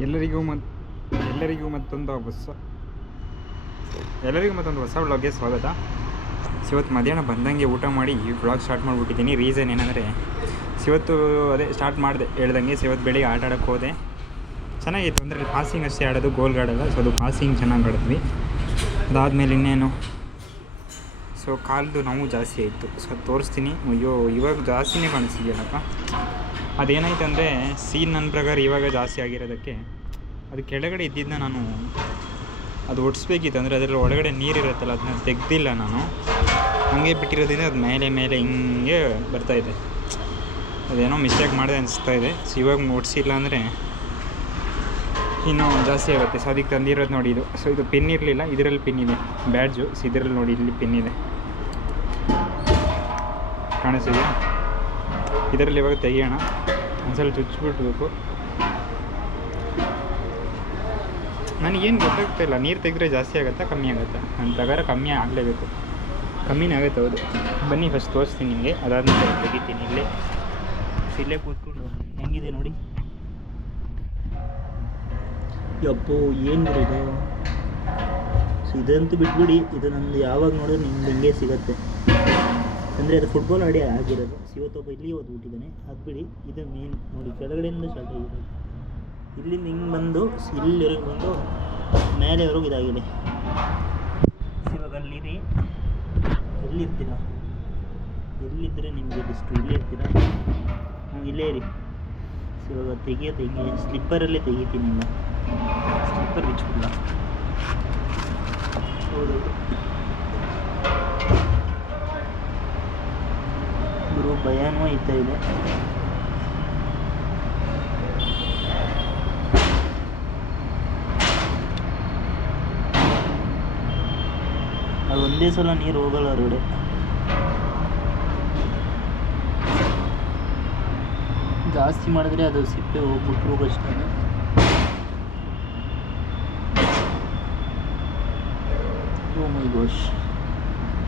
ಎಲ್ಲರಿಗೂ ಮತ್ತೊಂದು ಹೊಸ ವ್ಲಾಗ್ಗೆ ಸ್ವಾಗತ. ಇವತ್ತು ಮಧ್ಯಾಹ್ನ ಬಂದಂಗೆ ಊಟ ಮಾಡಿ ಈ ವ್ಲಾಗ್ ಸ್ಟಾರ್ಟ್ ಮಾಡಿಬಿಟ್ಟಿದ್ದೀನಿ. ರೀಸನ್ ಏನಂದರೆ ಇವತ್ತು ಅದೇ ಸ್ಟಾರ್ಟ್ ಮಾಡಿದೆ ಹೇಳ್ದಂಗೆ. ಇವತ್ತು ಬೆಳಿಗ್ಗೆ ಆಟ ಆಡೋಕ್ಕೆ ಹೋದೆ, ಚೆನ್ನಾಗಿತ್ತು. ಅಂದರೆ ಪಾಸಿಂಗ್ ಅಷ್ಟೇ ಆಡೋದು, ಗೋಲ್ಗೆ ಆಡೋಲ್ಲ. ಸೊ ಅದು ಪಾಸಿಂಗ್ ಚೆನ್ನಾಗಿ ಆಡಿದ್ವಿ. ಅದಾದಮೇಲೆ ಇನ್ನೇನು, ಸೊ ಕಾಲ್ದು ನೋವು ಜಾಸ್ತಿ ಆಯಿತು. ಸೊ ತೋರಿಸ್ತೀನಿ. ಅಯ್ಯೋ ಇವಾಗ ಜಾಸ್ತಿನೇ ಕಾಣಿಸ್ತಿದೆಯಲ್ಲಪ್ಪ. ಅದೇನಾಯ್ತು ಅಂದರೆ ಸೀನ್ ನನ್ನ ಪ್ರಕಾರ ಇವಾಗ ಜಾಸ್ತಿ ಆಗಿರೋದಕ್ಕೆ ಅದು ಕೆಳಗಡೆ ಇದ್ದಿದ್ದನ್ನ ನಾನು ಅದು ಒಡಿಸ್ಬೇಕಿತ್ತು. ಅಂದರೆ ಅದರಲ್ಲಿ ಒಳಗಡೆ ನೀರಿರುತ್ತಲ್ಲ, ಅದನ್ನ ತೆಗ್ದಿಲ್ಲ ನಾನು, ಹಾಗೆ ಬಿಟ್ಟಿರೋದ್ರಿಂದ ಅದು ಮೇಲೆ ಹಿಂಗೆ ಬರ್ತಾಯಿದೆ. ಅದೇನೋ ಮಿಸ್ಟೇಕ್ ಮಾಡಿದೆ ಅನಿಸ್ತಾ ಇದೆ. ಸೊ ಇವಾಗ ಒಡಿಸಿಲ್ಲ ಅಂದರೆ ಇನ್ನೂ ಜಾಸ್ತಿ ಆಗುತ್ತೆ. ಸೊ ಅದಕ್ಕೆ ತಂದಿರೋದು ನೋಡಿ ಇದು. ಸೊ ಇದು ಪಿನ್ ಇರಲಿಲ್ಲ, ಇದರಲ್ಲಿ ಪಿನ್ ಇದೆ, ಬ್ಯಾಡ್ಜು. ಸೊ ಇದರಲ್ಲಿ ನೋಡಿ ಇಲ್ಲಿ ಪಿನ್ ಇದೆ, ಕಾಣಿಸ್ತಿದೆಯಾ? ಇದರಲ್ಲಿ ಇವಾಗ ತೆಗಿಯೋಣ. ಒಂದ್ಸಲ ಚುಚ್ಚಿಬಿಡ್ಬೇಕು. ನನಗೇನು ಗೊತ್ತಾಗ್ತಾಯಿಲ್ಲ, ನೀರು ತೆಗೆದ್ರೆ ಜಾಸ್ತಿ ಆಗುತ್ತಾ ಕಮ್ಮಿ ಆಗುತ್ತಾ? ನನ್ನ ಪ್ರಕಾರ ಕಮ್ಮಿ ಆಗಲೇಬೇಕು. ಕಮ್ಮಿನೇ ಆಗುತ್ತೆ, ಹೌದು. ಬನ್ನಿ ಫಸ್ಟ್ ತೋರಿಸ್ತೀನಿ ನಿಮಗೆ, ಅದಾದಮೇಲೆ ತೆಗಿತೀನಿ. ಇಲ್ಲೇ ಕೂತ್ಕೊಂಡು ಹೆಂಗಿದೆ ನೋಡಿ. ಯಪ್ಪೋ ಏನು ಇದು. ಸೊ ಇದಂತೂ ಬಿಟ್ಬಿಡಿ, ಇದು ನಂದು ಯಾವಾಗ ನೋಡಿದ್ರೆ ನಿಮ್ಗೆ ಹಿಂಗೆ ಸಿಗುತ್ತೆ. ಅಂದರೆ ಅದು ಫುಟ್ಬಾಲ್ ಆಡಿ ಆಗಿರೋದು. ಇವತ್ತೊಬ್ಬ ಇಲ್ಲಿ ಓದ್ಬಿಟ್ಟಿದ್ದಾನೆ, ಅದು ಬಿಡಿ. ಇದು ಮೇನ್ ನೋಡಿ, ಕೆಳಗಡೆಯಿಂದ ಸ್ಟಾರ್ಟ್ ಆಗಿರೋದು. ಇಲ್ಲಿಂದ ಹಿಂಗೆ ಬಂದು ಇಲ್ಲಿವರೆಗೆ ಬಂದು ಮೇಲೆವರೆಗೂ ಇದಾಗಿದೆ. ಇವಾಗ ಅಲ್ಲಿರಿ, ಎಲ್ಲಿರ್ತೀರ? ಎಲ್ಲಿದ್ದರೆ ನಿಮಗೆ ಬೆಸ್ಟು? ಇಲ್ಲೇ ಇರ್ತೀರ? ಇಲ್ಲೇ ಇರಿ. ಇವಾಗ ತೆಗಿಯೋದು ಸ್ಲಿಪ್ಪರಲ್ಲೇ ತೆಗಿತೀನಿ. ಇಲ್ಲ ಸ್ಲಿಪ್ಪರ್ ಬಿಚ್ಚಿಬಿಡಲ್ಲ. ಹೌದೌದು ಗುರು, ಭಯನೂ ಇರ್ತಾ ಇದೆ. ಅದು ಒಂದೇ ಸಲ ನೀರು ಹೋಗಲ್ಲ ಹೊರಗಡೆ. ಜಾಸ್ತಿ ಮಾಡಿದ್ರೆ ಅದು ಸಿಪ್ಪೆ ಹೋಗ್ಬಿಟ್ರು ಕಷ್ಟ. ಓ ಮೈ ಗೋಶ್,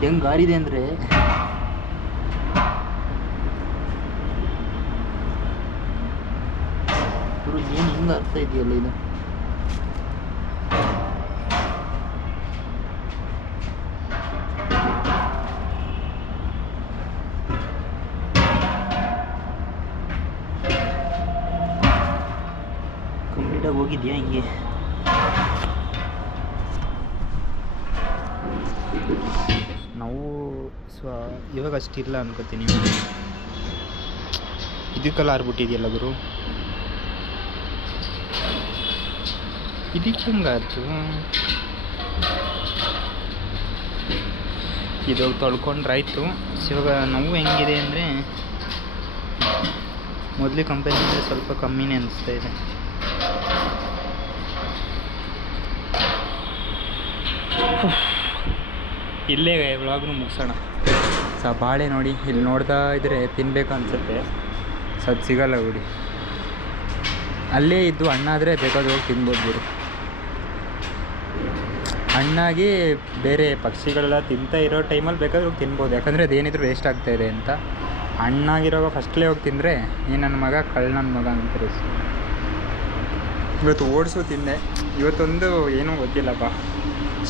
ಹೆಂಗೆ ಗಾರಿದೆ ಅಂದರೆ ಏನು ಹಿಂಗೆ ಆಗ್ತಾ ಇದೆಯಲ್ಲ ಇದು. ಕಂಪ್ಲೀಟಾಗಿ ಹೋಗಿದೆಯಾ ಹಿಂಗೆ? ನಾವು ಇವಾಗ ಅಷ್ಟಿಲ್ಲ ಅನ್ಕೋತೀನಿ. ಇದಕ್ಕೆಲ್ಲ ಆರ್ಬಿಟ್ಟಿದೆಯಲ್ಲ ಗುರು, ಇದಕ್ಕೆ ಹೆಂಗಾಯ್ತು? ಇದು ತೊಳ್ಕೊಂಡ್ರಾಯ್ತು. ಇವಾಗ ನೋವು ಹೆಂಗಿದೆ ಅಂದರೆ ಮೊದಲೇ ಕಂಪನಿಯಿಂದ ಸ್ವಲ್ಪ ಕಮ್ಮಿನೇ ಅನಿಸ್ತಾ ಇದೆ. ಇಲ್ಲೇ ವ್ಲಾಗ್ನು ಮುಗಿಸೋಣ. ಬಾಳೆ ನೋಡಿ, ಇಲ್ಲಿ ನೋಡ್ತಾ ಇದ್ದರೆ ತಿನ್ನಬೇಕು ಅನಿಸುತ್ತೆ. ಅದು ಸಿಗಲ್ಲ ಬಿಡಿ. ಅಲ್ಲೇ ಇದ್ದು ಹಣ್ಣಾದರೆ ಬೇಕಾದ್ರೆ ಹೋಗಿ ತಿನ್ಬೋದು ಬಿಡು. ಹಣ್ಣಾಗಿ ಬೇರೆ ಪಕ್ಷಿಗಳೆಲ್ಲ ತಿಂತಾ ಇರೋ ಟೈಮಲ್ಲಿ ಬೇಕಾದ್ರೆ ಹೋಗಿ ತಿನ್ಬೋದು, ಯಾಕಂದರೆ ಅದೇನಿದ್ರು ವೇಸ್ಟ್ ಆಗ್ತಾಯಿದೆ ಅಂತ. ಹಣ್ಣಾಗಿರೋ ಫಸ್ಟ್ಲೇ ಹೋಗಿ ತಿಂದರೆ ನೀನು ನನ್ನ ಮಗ ನನ್ನ ಮಗ ಅಂತಾರೆ. ಇವತ್ತು ಓಟ್ಸು ತಿಂದೆ. ಇವತ್ತೊಂದು ಏನೂ ಗೊತ್ತಿಲ್ಲಪ್ಪ,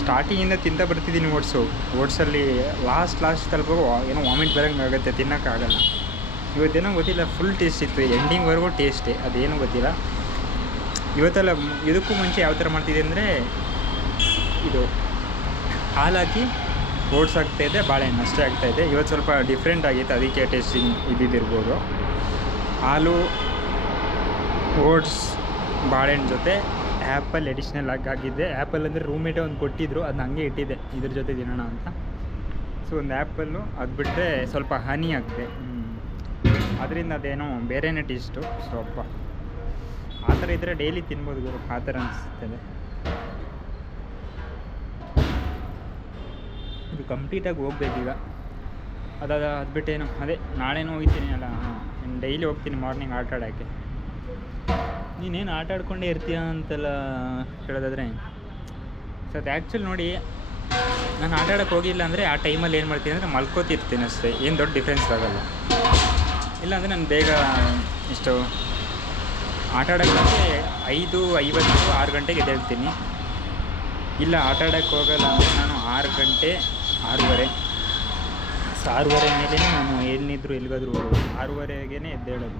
ಸ್ಟಾರ್ಟಿಂಗಿಂದ ತಿಂತ ಬರ್ತಿದ್ದೀನಿ ಓಟ್ಸಲ್ಲಿ ಲಾಸ್ಟ್ ತಲುಪೋ ಏನೋ ವಾಮಿಟ್ ಬರೋಂಗೆ ಆಗುತ್ತೆ, ತಿನ್ನೋಕ್ಕಾಗಲ್ಲ. ಇವತ್ತೇನೋ ಗೊತ್ತಿಲ್ಲ, ಫುಲ್ ಟೇಸ್ಟ್ ಇತ್ತು, ಎಂಡಿಂಗ್ವರೆಗೂ ಟೇಸ್ಟೇ, ಅದೇನೂ ಗೊತ್ತಿಲ್ಲ. ಇವತ್ತೆಲ್ಲ ಇದಕ್ಕೂ ಮುಂಚೆ ಯಾವ ಥರ ಮಾಡ್ತಿದ್ದೆ ಅಂದರೆ, ಇದು ಹಾಲು ಹಾಕಿ ಓಟ್ಸ್ ಆಗ್ತಾಯಿದ್ದೆ, ಬಾಳೆಹಣ್ಣು ಅಷ್ಟೇ ಆಗ್ತಾಯಿದೆ. ಇವತ್ತು ಸ್ವಲ್ಪ ಡಿಫ್ರೆಂಟ್ ಆಗಿತ್ತು, ಅದಕ್ಕೆ ಟೇಸ್ಟಿಂಗ್ ಇದ್ದಿದ್ದಿರ್ಬೋದು. ಹಾಲು, ಓಟ್ಸ್, ಬಾಳೆಹಣ್ಣು ಜೊತೆ ಆ್ಯಪಲ್ ಎಡಿಷ್ನಲ್ ಆಗಿದ್ದೆ. ಆ್ಯಪಲ್ ಅಂದರೆ ರೂಮೇಟೇ ಒಂದು ಕೊಟ್ಟಿದ್ದರು, ಅದನ್ನ ಹಂಗೆ ಇಟ್ಟಿದ್ದೆ ಇದ್ರ ಜೊತೆ ತಿನ್ನೋಣ ಅಂತ. ಸೊ ಒಂದು ಆ್ಯಪಲ್ಲು, ಅದು ಬಿಟ್ಟರೆ ಸ್ವಲ್ಪ ಹನಿ ಹಾಕಿದೆ. ಅದರಿಂದ ಅದೇನೋ ಬೇರೆಯೇ ಟೇಸ್ಟು. ಸ್ವಲ್ಪ ಆ ಥರ ಇದ್ದರೆ ಡೈಲಿ ತಿನ್ಬೋದು ಗುರು, ಆ ಥರ ಅನಿಸ್ತದೆ. ಇದು ಕಂಪ್ಲೀಟಾಗಿ ಹೋಗ್ಬೇಕೀಗ. ಅದು ಬಿಟ್ಟೇನು, ಅದೇ ನಾಳೆನೂ ಹೋಗ್ತೀನಿ ಅಲ್ಲ, ಡೈಲಿ ಹೋಗ್ತೀನಿ ಮಾರ್ನಿಂಗ್ ಆಟ ಆಡೋಕ್ಕೆ. ನೀನೇನು ಆಟ ಆಡ್ಕೊಂಡೇ ಇರ್ತೀಯ ಅಂತೆಲ್ಲ ಹೇಳೋದಾದರೆ, ಸೊ ಅದು ಆ್ಯಕ್ಚುಲಿ ನೋಡಿ, ನಾನು ಆಟ ಆಡೋಕ್ಕೆ ಹೋಗಿಲ್ಲ ಅಂದರೆ ಆ ಟೈಮಲ್ಲಿ ಏನು ಮಾಡ್ತೀನಿ ಅಂದರೆ ಮಲ್ಕೋತಿರ್ತೀನಿ ಅಷ್ಟೇ, ಏನು ದೊಡ್ಡ ಡಿಫ್ರೆನ್ಸ್ ಆಗೋಲ್ಲ. ಇಲ್ಲಾಂದರೆ ನಾನು ಬೇಗ ಇಷ್ಟು ಆಟ ಆಡೋಕ್ಕೆ 5:50 6 ಗಂಟೆಗೆ ಎದ್ದೇಳ್ತೀನಿ. ಇಲ್ಲ ಆಟ ಆಡೋಕ್ಕೆ ಹೋಗಲ್ಲ ಅಂದರೆ ನಾನು 6 ಗಂಟೆ 6:30 ಮೇಲೆ ನಾನು ಏನಿದ್ರು ಎಲ್ಲಿಗಾದ್ರೂ ಹೋಗೋದು. 6:30ಗೆ ಎದ್ದೇಳೋದು.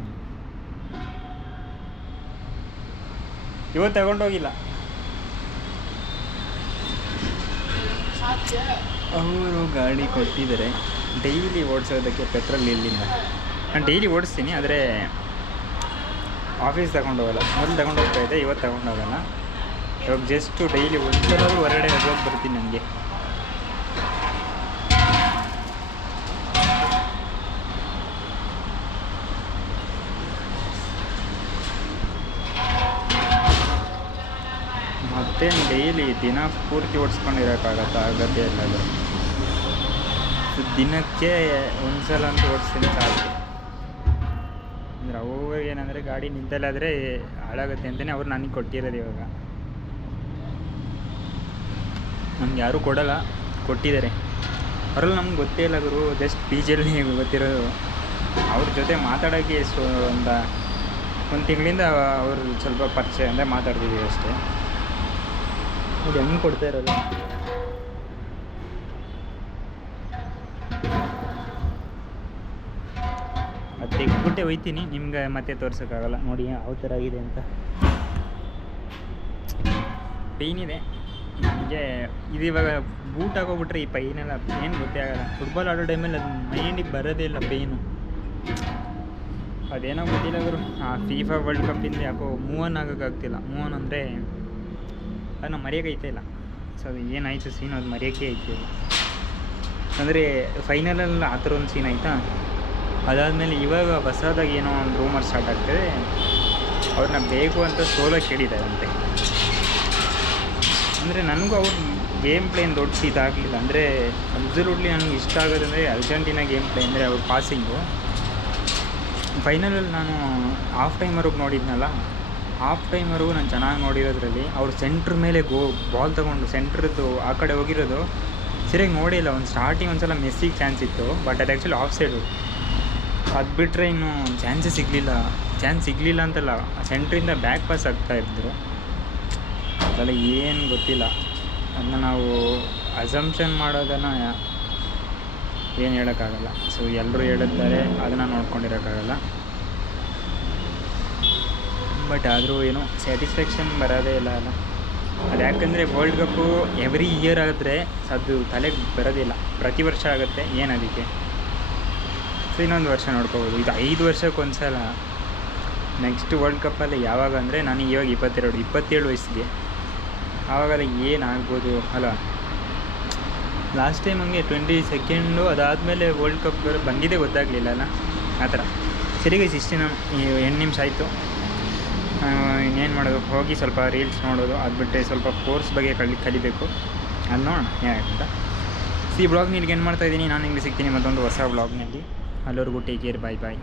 ಇವತ್ತು ತಗೊಂಡೋಗಿಲ್ಲ, ಅವರು ಗಾಡಿ ಕೊಟ್ಟಿದ್ದಾರೆ ಡೈಲಿ ಓಡಿಸೋದಕ್ಕೆ ಪೆಟ್ರೋಲ್ ಇಲ್ಲಿಂದ. ನಾನು ಡೈಲಿ ಓಡಿಸ್ತೀನಿ, ಆದರೆ ಆಫೀಸ್ ತಗೊಂಡೋಗಲ್ಲ. ಮೊದಲು ತಗೊಂಡೋಗ್ತಾಯಿದ್ದೆ, ಇವತ್ತು ತಗೊಂಡೋಗಲ್ಲ. ಇವಾಗ ಜಸ್ಟು ಡೈಲಿ ಒಂದ್ಸಲೂ ಹೊರಗಡೆ ಹೋಗಿ ಬರ್ತೀನಿ. ನನಗೆ ಮತ್ತೇನು ಡೈಲಿ ದಿನ ಪೂರ್ತಿ ಓಡಿಸ್ಕೊಂಡಿರೋಕ್ಕಾಗತ್ತೆ? ಆಗತ್ತೆ ಎಲ್ಲಾದರೂ. ದಿನಕ್ಕೆ ಒಂದು ಸಲ ಅಂತ ಓಡಿಸ್ತೀನಿ ಸಾಕು. ಅಂದರೆ ಅವಾಗ ಏನಂದರೆ ಗಾಡಿ ನಿಂತಲ್ಲಾದರೆ ಹಾಳಾಗುತ್ತೆ ಅಂತಲೇ ಅವ್ರು ನನಗೆ ಕೊಟ್ಟಿರೋದು. ಇವಾಗ ನಮ್ಗೆ ಯಾರೂ ಕೊಡೋಲ್ಲ, ಕೊಟ್ಟಿದ್ದಾರೆ. ಅವರಲ್ಲಿ ನಮ್ಗೆ ಗೊತ್ತೇ ಇಲ್ಲ ಗುರು, ಜಸ್ಟ್ ಪಿ ಜಿಯಲ್ಲಿ ಗೊತ್ತಿರೋದು. ಅವ್ರ ಜೊತೆ ಮಾತಾಡೋಕ್ಕೆ ಒಂದು ತಿಂಗಳಿಂದ ಅವರು ಸ್ವಲ್ಪ ಪರಿಚಯ ಅಂದರೆ ಮಾತಾಡ್ತಿದ್ದೀವಿ ಅಷ್ಟೇ. ಅದು ಹೆಂಗೆ ಕೊಡ್ತಾ ಇರೋದು? ಅದು ತೆಗ್ಬಿಟ್ಟೆ ಹೋಯ್ತೀನಿ, ನಿಮ್ಗೆ ಮತ್ತೆ ತೋರ್ಸೋಕ್ಕಾಗಲ್ಲ. ನೋಡಿ ಯಾವ ಥರ ಆಗಿದೆ ಅಂತ. ಪೇಯ್ನ್ ಇದೆ ನನಗೆ. ಇದು ಇವಾಗ ಬೂಟ್ ಹಾಕೋಬಿಟ್ರೆ ಈ ಪೈನೆಲ್ಲ ಏನು ಗೊತ್ತೇ ಆಗಲ್ಲ. ಫುಟ್ಬಾಲ್ ಆಡೋ ಟೈಮಲ್ಲಿ ಅದು ಮೈಂಡಿಗೆ ಬರೋದೇ ಇಲ್ಲ ಪೇಯ್ನು. ಅದೇನೋ ಗೊತ್ತಿಲ್ಲ ಗುರು. FIFA ವರ್ಲ್ಡ್ ಕಪ್ಪಿಂದ ಯಾಕೋ ಮೂವ್ ಆನ್ ಆಗೋಕ್ಕಾಗ್ತಿಲ್ಲ. ಮೂವ್ ಆನ್ ಅಂದರೆ ಅದನ್ನ ಮರೆಯೋಕ್ಕೈತೆ ಇಲ್ಲ. ಸೊ ಅದು ಏನಾಯಿತು ಸೀನ್, ಅದು ಮರೆಯೋಕ್ಕೆ ಐತಿಲ್ಲ. ಅಂದರೆ ಫೈನಲಲ್ಲಿ ಆ ಥರ ಒಂದು ಸೀನ್ ಆಯಿತಾ. ಅದಾದಮೇಲೆ ಇವಾಗ ಹೊಸದಾಗಿ ಏನೋ ಒಂದು ರೂಮರ್ ಸ್ಟಾರ್ಟ್ ಆಗ್ತದೆ. ಅವ್ರನ್ನ ಬೇಕು ಅಂತ ಸೋಲೋ ಕೇಳಿದ್ದಾರಂತೆ. ಅಂದರೆ ನನಗೂ ಅವ್ರ ಗೇಮ್ ಪ್ಲೇ ಏನು ದೊಡ್ಡ ಇದಾಗಲಿಲ್ಲ. ಅಂದರೆ ಅಬ್ಸಲ್ಯೂಟ್ಲಿ ನನಗೆ ಇಷ್ಟ ಆಗೋದಂದರೆ ಅರ್ಜೆಂಟೀನಾ ಗೇಮ್ ಪ್ಲೇ. ಅಂದರೆ ಅವ್ರ ಪಾಸಿಂಗು ಫೈನಲಲ್ಲಿ ನಾನು ಹಾಫ್ ಟೈಮ್ವರೆಗೂ ನೋಡಿದ್ನಲ್ಲ, ಹಾಫ್ ಟೈಮ್ವರೆಗೂ ನಾನು ಚೆನ್ನಾಗಿ ನೋಡಿರೋದ್ರಲ್ಲಿ ಅವ್ರು ಸೆಂಟ್ರ್ ಮೇಲೆ ಬಾಲ್ ತೊಗೊಂಡು ಸೆಂಟ್ರದ್ದು ಆ ಕಡೆ ಹೋಗಿರೋದು ಸರಿಯಾಗಿ ನೋಡಿಲ್ಲ. ಒಂದು ಸ್ಟಾರ್ಟಿಂಗ್ ಒಂದು ಸಲ ಮೆಸ್ಸಿಗೆ ಚಾನ್ಸ್ ಇತ್ತು, ಬಟ್ ಅದು ಆ್ಯಕ್ಚುಲಿ ಆಫ್ ಸೈಡು. ಅದು ಬಿಟ್ಟರೆ ಇನ್ನೂ ಚಾನ್ಸೇ ಸಿಗಲಿಲ್ಲ ಅಂತಲ್ಲ, ಸೆಂಟ್ರಿಂದ ಬ್ಯಾಕ್ ಪಾಸ್ ಆಗ್ತಾಯಿದ್ರು. ಅದೆಲ್ಲ ಏನು ಗೊತ್ತಿಲ್ಲ. ಅದನ್ನ ನಾವು ಅಸಂಪ್ಷನ್ ಮಾಡೋದನ್ನು ಏನು ಹೇಳೋಕ್ಕಾಗಲ್ಲ. ಸೊ ಎಲ್ಲರೂ ಹೇಳಿದ್ದಾರೆ, ಅದನ್ನು ನೋಡ್ಕೊಂಡಿರೋಕ್ಕಾಗಲ್ಲ. ಬಟ್ ಆದರೂ ಏನೋ ಸ್ಯಾಟಿಸ್ಫ್ಯಾಕ್ಷನ್ ಬರೋದೇ ಇಲ್ಲ ಅಲ್ಲ. ಅದು ಯಾಕಂದರೆ ವರ್ಲ್ಡ್ ಕಪ್ಪು ಎವ್ರಿ ಇಯರ್ ಆದರೆ ಅದು ತಲೆಗೆ ಬರೋದಿಲ್ಲ. ಪ್ರತಿ ವರ್ಷ ಆಗುತ್ತೆ, ಏನು ಅದಕ್ಕೆ. ಸೊ ಇನ್ನೊಂದು ವರ್ಷ ನೋಡ್ಕೋಬೋದು. ಇದು 5 ವರ್ಷಕ್ಕೊಂದು ಸಲ. ನೆಕ್ಸ್ಟ್ ವರ್ಲ್ಡ್ ಕಪ್ಪಲ್ಲಿ ಯಾವಾಗ ಅಂದರೆ ನನಗೆ ಇವಾಗ 27 ವಯಸ್ಸಿಗೆ, ಆವಾಗೆಲ್ಲ ಏನಾಗ್ಬೋದು ಅಲ್ಲ. ಲಾಸ್ಟ್ ಟೈಮ್ ಹಂಗೆ 22nd ಅದಾದಮೇಲೆ ವರ್ಲ್ಡ್ ಕಪ್ ಬಂದಿದ್ದೇ ಗೊತ್ತಾಗಲಿಲ್ಲ ಅಲ್ಲ, ಆ ಥರ. ಸರಿ ಗೈಸ್, ಇಷ್ಟೇ. 8 ನಿಮಿಷ ಆಯಿತು. ಇನ್ನೇನು ಮಾಡೋದು, ಹೋಗಿ ಸ್ವಲ್ಪ ರೀಲ್ಸ್ ನೋಡೋದು. ಅದು ಬಿಟ್ಟರೆ ಸ್ವಲ್ಪ ಕೋರ್ಸ್ ಬಗ್ಗೆ ಕಲಿಬೇಕು. ಅದು ನೋಡೋಣ ಏನಾಗುತ್ತ. ಈ ಬ್ಲಾಗ್ನ ಇಲ್ಲಿಗೆ ಏನು ಮಾಡ್ತಾಯಿದ್ದೀನಿ. ನಾನು ನಿಮಗೆ ಸಿಗ್ತೀನಿ ಮತ್ತೊಂದು ಹೊಸ ಬ್ಲಾಗ್ನಲ್ಲಿ. ಅಲ್ಲಿವರೆಗೂ ಟೇಕ್ ಕೇರ್, ಬಾಯ್.